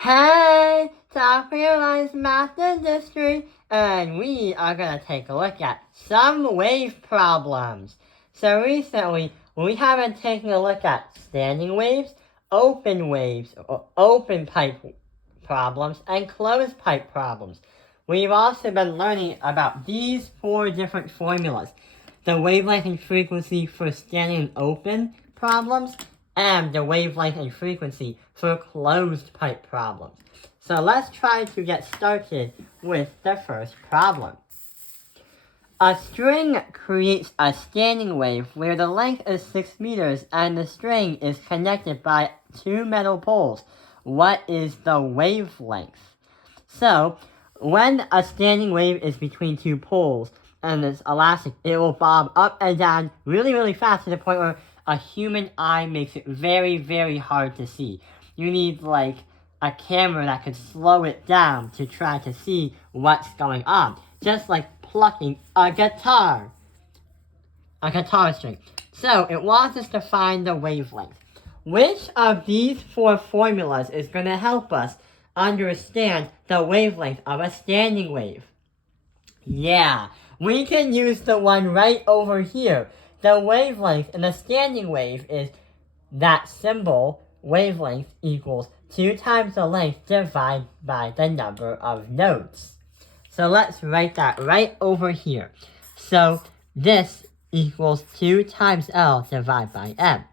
Hey, South Carolina's Math Industry, and we are going to take a look at some wave problems. So recently, we have been taking a look at standing waves, or open pipe problems, and closed pipe problems. We've also been learning about these 4 different formulas: the wavelength and frequency for standing and open problems, and the wavelength and frequency for closed pipe problems. So let's try to get started with the first problem. A string creates a standing wave where the length is 6 meters and the string is connected by 2 metal poles. What is the wavelength? So, when a standing wave is between 2 poles and it's elastic, it will bob up and down really, really fast to the point where a human eye makes it very, very hard to see. You need like a camera that could slow it down to try to see what's going on. Just like plucking a guitar string. So it wants us to find the wavelength. Which of these 4 formulas is going to help us understand the wavelength of a standing wave? Yeah, we can use the one right over here. The wavelength in a standing wave is that symbol, wavelength, equals 2 times the length divided by the number of nodes. So let's write that right over here. So this equals 2 times L divided by M.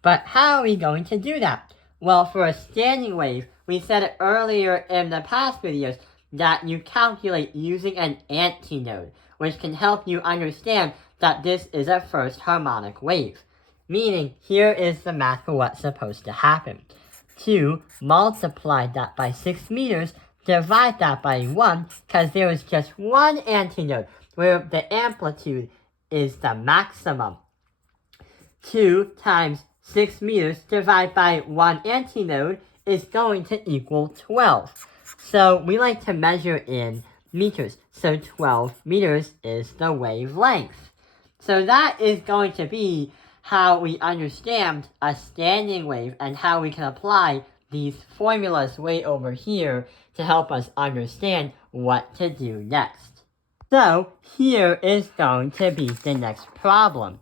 But how are we going to do that? Well, for a standing wave, we said it earlier in the past videos that you calculate using an antinode, which can help you understand that this is a first harmonic wave. Meaning, here is the math for what's supposed to happen. 2, multiply that by 6 meters, divide that by 1, because there is just one antinode, where the amplitude is the maximum. 2 times 6 meters divided by 1 antinode is going to equal 12. So we like to measure in meters. So 12 meters is the wavelength. So that is going to be how we understand a standing wave and how we can apply these formulas way over here to help us understand what to do next. So here is going to be the next problem.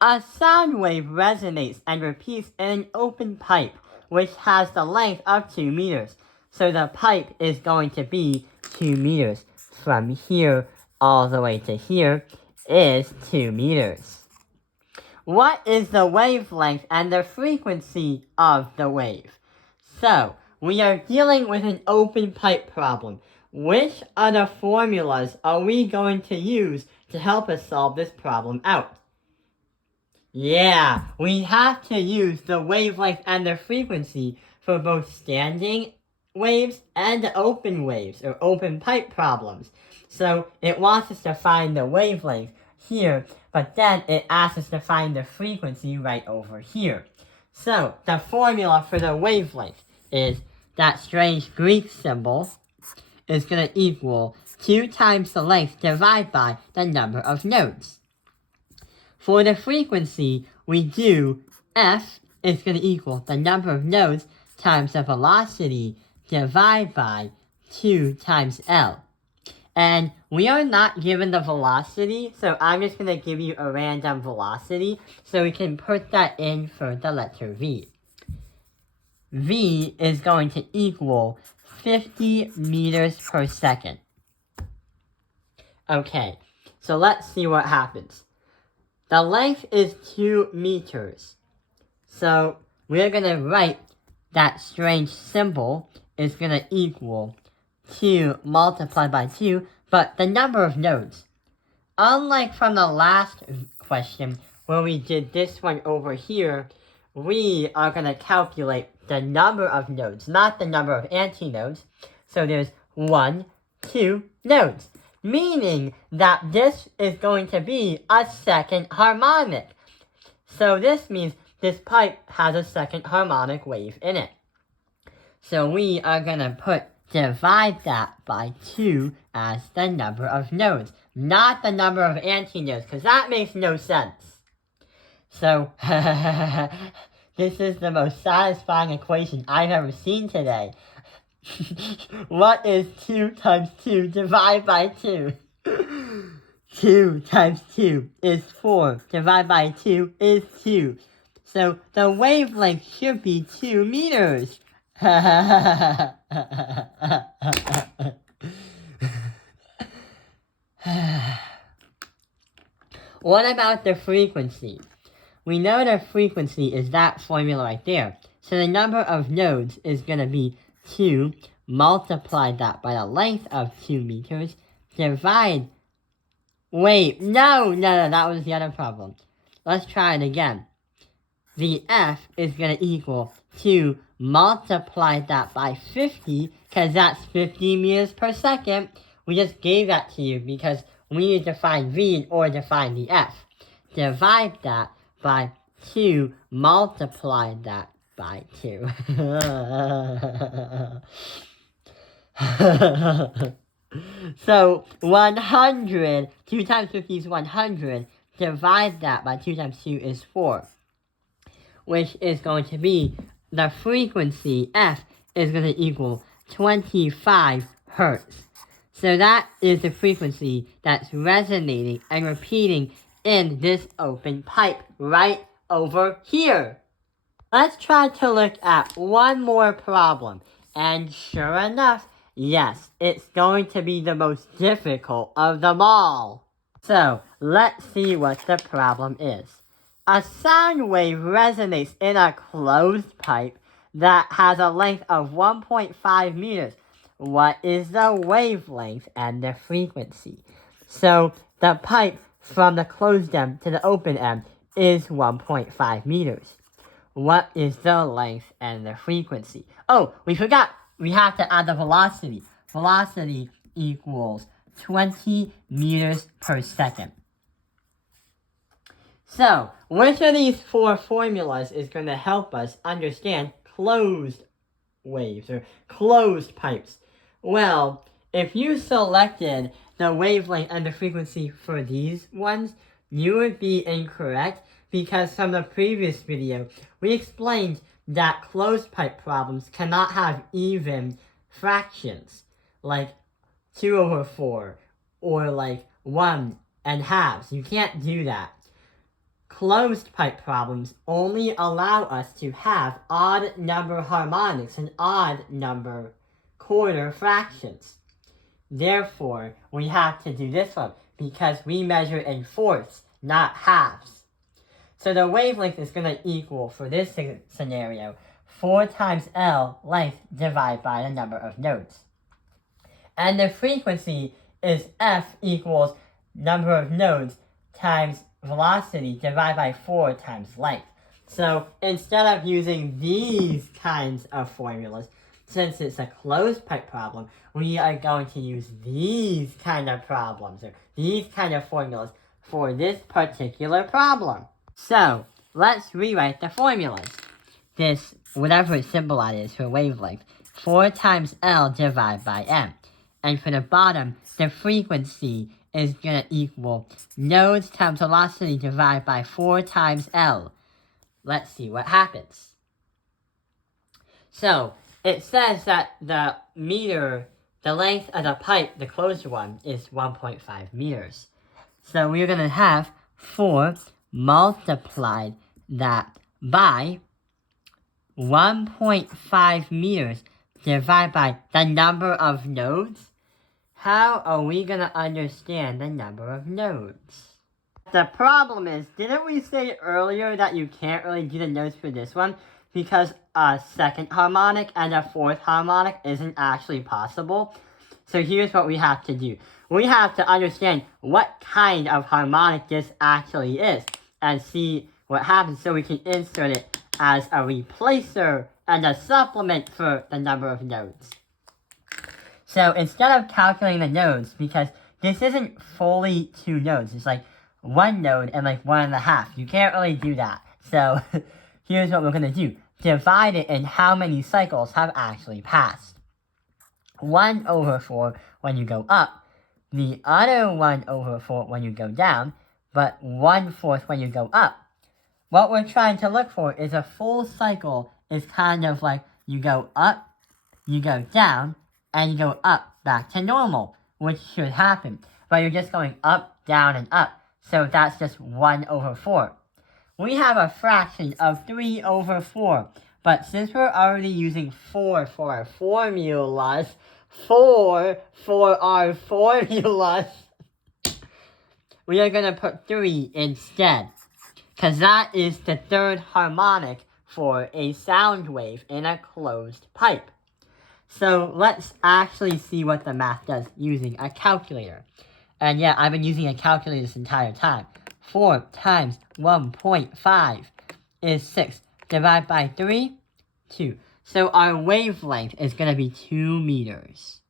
A sound wave resonates and repeats in an open pipe, which has the length of 2 meters. So the pipe is going to be 2 meters. From here all the way to here is 2 meters. What is the wavelength and the frequency of the wave? So, we are dealing with an open pipe problem. Which other formulas are we going to use to help us solve this problem out? Yeah, we have to use the wavelength and the frequency for both standing waves and open waves, or open pipe problems. So it wants us to find the wavelength here, but then it asks us to find the frequency right over here. So the formula for the wavelength is that strange Greek symbol is going to equal 2 times the length divided by the number of nodes. For the frequency, we do F is going to equal the number of nodes times the velocity divided by 2 times L. And we are not given the velocity, so I'm just going to give you a random velocity so we can put that in for the letter V. V is going to equal 50 meters per second. Okay, so let's see what happens. The length is 2 meters. So we're going to write that strange symbol is going to equal 2 multiplied by 2, but the number of nodes. Unlike from the last question where we did this one over here, we are going to calculate the number of nodes, not the number of antinodes. So there's 1, 2 nodes. Meaning that this is going to be a second harmonic. So this means this pipe has a second harmonic wave in it. So we are going to divide that by 2 as the number of nodes, not the number of antinodes, because that makes no sense. So This is the most satisfying equation I've ever seen today. What is 2 times 2 divided by 2? 2 times 2 is 4. Divided by 2 is 2. So the wavelength should be 2 meters. What about the frequency? We know the frequency is that formula right there. So the number of nodes is going to be 2, multiply that by the length of 2 meters, divide... Wait, no, that was the other problem. Let's try it again. The F is going to equal 2, multiply that by 50, because that's 50 meters per second. We just gave that to you because we need to find V in order to find the F. Divide that by 2, multiply that by 2. So 100, 2 times 50 is 100, divide that by 2 times 2 is 4, which is going to be, the frequency F is going to equal 25 hertz. So that is the frequency that's resonating and repeating in this open pipe right over here. Let's try to look at one more problem. And sure enough, yes, it's going to be the most difficult of them all. So, let's see what the problem is. A sound wave resonates in a closed pipe that has a length of 1.5 meters. What is the wavelength and the frequency? So, the pipe from the closed end to the open end is 1.5 meters. What is the length and the frequency? Oh, we forgot. We have to add the velocity. Velocity equals 20 meters per second. So, which of these 4 formulas is going to help us understand closed waves or closed pipes? Well, if you selected the wavelength and the frequency for these ones, you would be incorrect because from the previous video, we explained that closed pipe problems cannot have even fractions, like 2 over 4, or like 1 and halves. You can't do that. Closed pipe problems only allow us to have odd number harmonics and odd number quarter fractions. Therefore, we have to do this one because we measure in fourths, not halves. So the wavelength is going to equal, for this scenario, 4 times L length divided by the number of nodes. And the frequency is F equals number of nodes times velocity divided by 4 times length. So instead of using these kinds of formulas, since it's a closed pipe problem, we are going to use these kind of problems, or these kind of formulas for this particular problem. So, let's rewrite the formulas. This, whatever its symbol is for wavelength, 4 times L divided by M. And for the bottom, the frequency is going to equal nodes times velocity divided by 4 times L. Let's see what happens. So, it says that the length of the pipe, the closed one, is 1.5 meters. So we're going to have 4 multiplied that by 1.5 meters divided by the number of nodes. How are we going to understand the number of nodes? The problem is, didn't we say earlier that you can't really do the nodes for this one because a second harmonic and a fourth harmonic isn't actually possible? So here's what we have to do. We have to understand what kind of harmonic this actually is and see what happens so we can insert it as a replacer and a supplement for the number of nodes. So instead of calculating the nodes, because this isn't fully 2 nodes, it's like 1 node and like 1.5. You can't really do that. So here's what we're going to do. Divide it in how many cycles have actually passed. 1 over 4 when you go up, the other 1 over 4 when you go down, but 1/4 when you go up. what we're trying to look for is a full cycle is kind of like you go up, you go down, and you go up back to normal, which should happen. But you're just going up, down, and up. So that's just 1 over 4. We have a fraction of 3 over 4. But since we're already using 4 for our formulas, 4 for our formulas, we are going to put 3 instead. Because that is the third harmonic for a sound wave in a closed pipe. So let's actually see what the math does using a calculator. And yeah, I've been using a calculator this entire time. 4 times 1.5 is 6. Divide by 3, 2. So our wavelength is going to be 2 meters.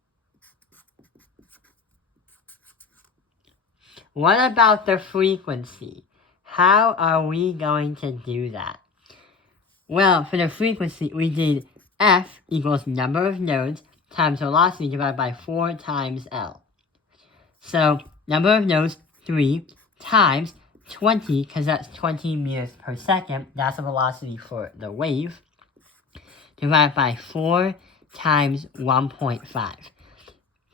What about the frequency? How are we going to do that? Well, for the frequency, we did F equals number of nodes times velocity divided by 4 times L. So, number of nodes, 3, times 20, because that's 20 meters per second. That's the velocity for the wave. Divided by 4 times 1.5.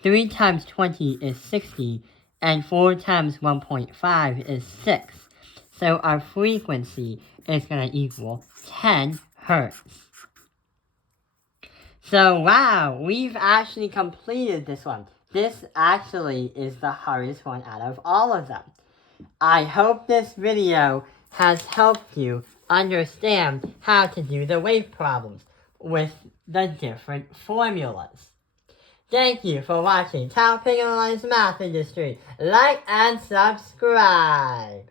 3 times 20 is 60, and 4 times 1.5 is 6. So our frequency is going to equal 10 hertz. So wow, we've actually completed this one. This actually is the hardest one out of all of them. I hope this video has helped you understand how to do the wave problems with the different formulas. Thank you for watching Tao Ping Online's Math Industry. Like and subscribe.